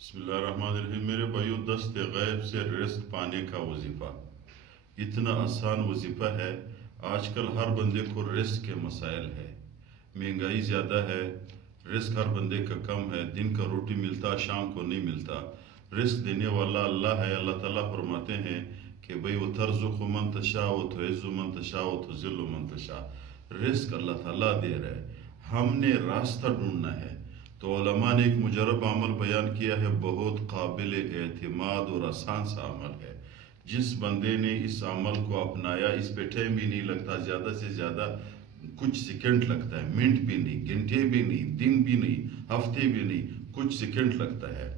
بسم اللہ الرحمن الرحیم۔ میرے بھائیو، دست غیب سے رزق پانے کا وظیفہ اتنا آسان وظیفہ ہے۔ آج کل ہر بندے کو رزق کے مسائل ہے، مہنگائی زیادہ ہے، رزق ہر بندے کا کم ہے، دن کا روٹی ملتا شام کو نہیں ملتا۔ رزق دینے والا اللہ ہے۔ اللہ تعالیٰ فرماتے ہیں کہ بھئی وَتَرْزُقُ مَن تَشَاءُ وَتُعِزُّ مَن تَشَاءُ وَتُذِلُّ مَن تَشَاءُ۔ رزق اللہ تعالیٰ دے رہے، ہم نے راستہ ڈھونڈنا ہے۔ تو علماء نے ایک مجرب عمل بیان کیا ہے، بہت قابل اعتماد اور آسان سا عمل ہے۔ جس بندے نے اس عمل کو اپنایا، اس پہ ٹائم بھی نہیں لگتا، زیادہ سے زیادہ کچھ سیکنڈ لگتا ہے، منٹ بھی نہیں، گھنٹے بھی نہیں، دن بھی نہیں، ہفتے بھی نہیں، کچھ سیکنڈ لگتا ہے،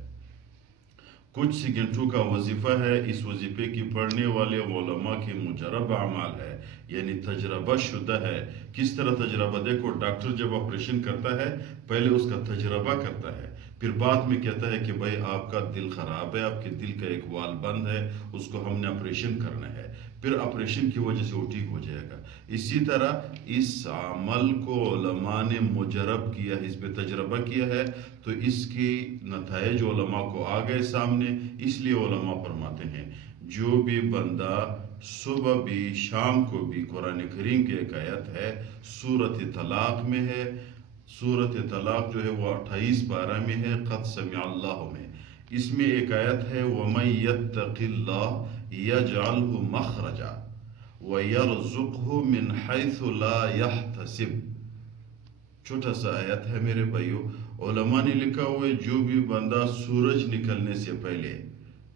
کچھ سیکنڈوں کا وظیفہ ہے۔ اس وظیفے کی پڑھنے والے علماء کے مجرب اعمال ہے، یعنی تجربہ شدہ ہے۔ کس طرح تجربہ؟ دیکھو، ڈاکٹر جب آپریشن کرتا ہے پہلے اس کا تجربہ کرتا ہے، پھر بعد میں کہتا ہے کہ بھائی آپ کا دل خراب ہے، آپ کے دل کا ایک وال بند ہے، اس کو ہم نے آپریشن کرنا ہے، پھر آپریشن کی وجہ سے وہ ٹھیک ہو جائے گا۔ اسی طرح اس عمل کو علماء نے مجرب کیا، اس پہ تجربہ کیا ہے، تو اس کی نتائج علماء کو آ گئے سامنے۔ اس لیے علماء فرماتے ہیں جو بھی بندہ صبح بھی شام کو بھی، قرآن کریم کی ایک آیت ہے، سورۃ طلاق میں ہے، سورۃ طلاق جو ہے وہ 28 پارہ میں ہے، قد سمع اللہ میں۔ اس میں ایک آیت ہے وَمَن يَتَّقِ اللَّهَ يَجْعَلْهُ مَخْرَجًا وَيَرْزُقْهُ مِنْ حَيْثُ لَا يَحْتَسِبُ۔ چھوٹا سا آیت ہے میرے بھائیو، علماء نے لکھا ہوا ہے جو بھی بندہ سورج نکلنے سے پہلے،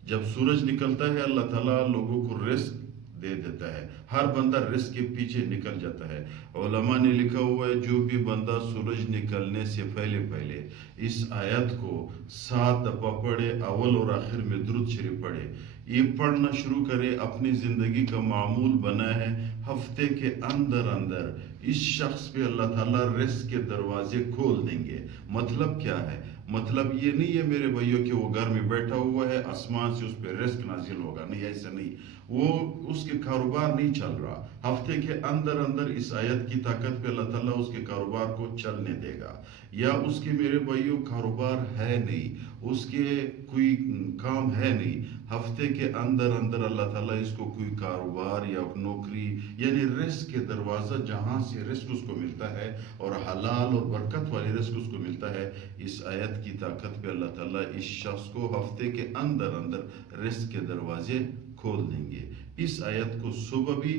جب سورج نکلتا ہے اللہ تعالیٰ لوگوں کو رزق دے دیتا ہے، ہر بندہ رزق کے پیچھے نکل جاتا ہے۔ علماء نے لکھا ہوا ہے جو بھی بندہ سورج نکلنے سے پہلے اس آیت کو 7 دفعہ پڑھے، اول اور آخر میں درود شریف پڑھے، یہ پڑھنا شروع کرے، اپنی زندگی کا معمول بنا ہے، ہفتے کے اندر اس شخص پہ اللہ تعالیٰ رزق کے دروازے کھول دیں گے۔ مطلب کیا ہے؟ مطلب یہ نہیں ہے میرے بھائیوں کہ وہ گھر میں بیٹھا ہوا ہے، آسمان سے اس پہ رزق نازل ہوگا، نہیں، ایسا نہیں۔ وہ اس کے کاروبار نہیں چل رہا، ہفتے کے اندر اس آیت کی طاقت پہ اللہ تعالیٰ اس کے کاروبار کو چلنے دے گا۔ یا اس کے میرے بھائیوں کاروبار ہے نہیں، اس کے کوئی کام ہے نہیں، ہفتے کے اندر اللہ تعالیٰ اس کو کوئی کاروبار یا نوکری، یعنی رزق کے دروازہ جہاں سے رزق اس کو ملتا ہے اور حلال اور برکت والی رزق اس کو ملتا ہے، اس آیت کی طاقت پہ اللہ تعالیٰ اس شخص کو ہفتے کے اندر رزق کے دروازے کھول دیں گے۔ اس آیت کو صبح بھی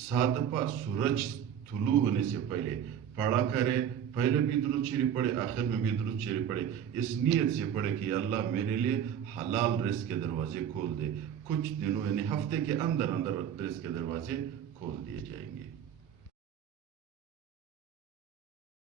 7 دفعہ سورج طلوع ہونے سے پہلے پڑھا کرے، پہلے بھی درود شریف پڑھے، آخر میں بھی درود شریف پڑھے، اس نیت سے پڑھے کہ اللہ میرے لیے حلال رزق کے دروازے کھول دے۔ کچھ دنوں یعنی ہفتے کے اندر رزق کے دروازے کھول دیے جائیں گے۔